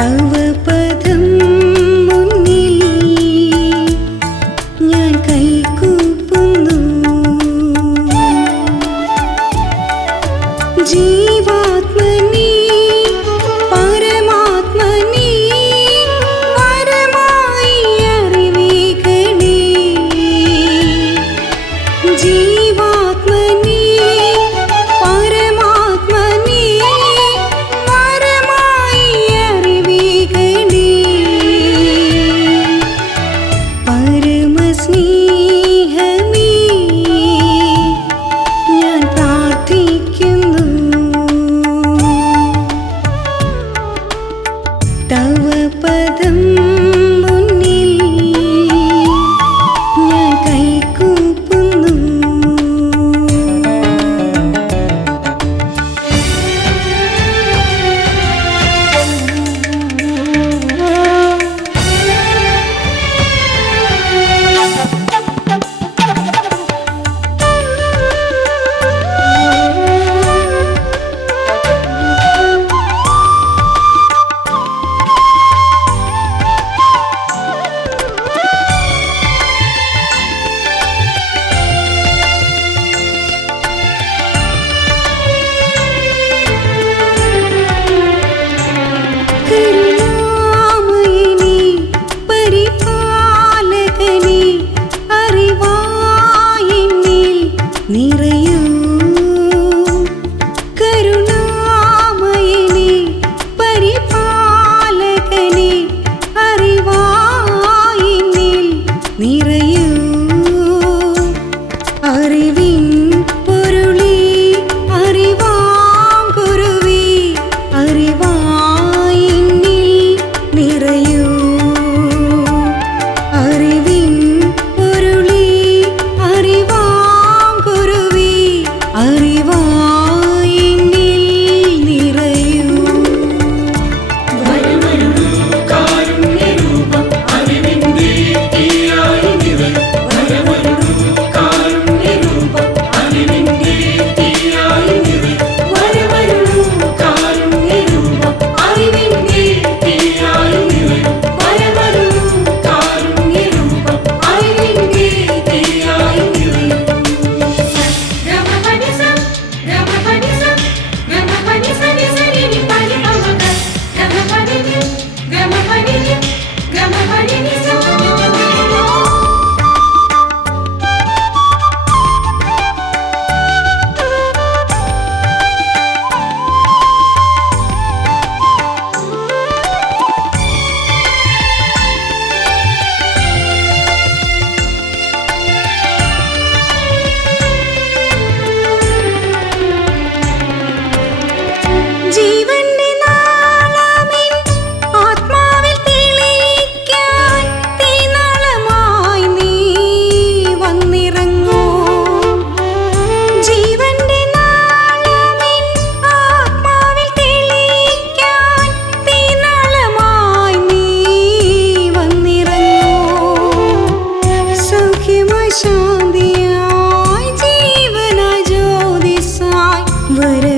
तव पर अंबर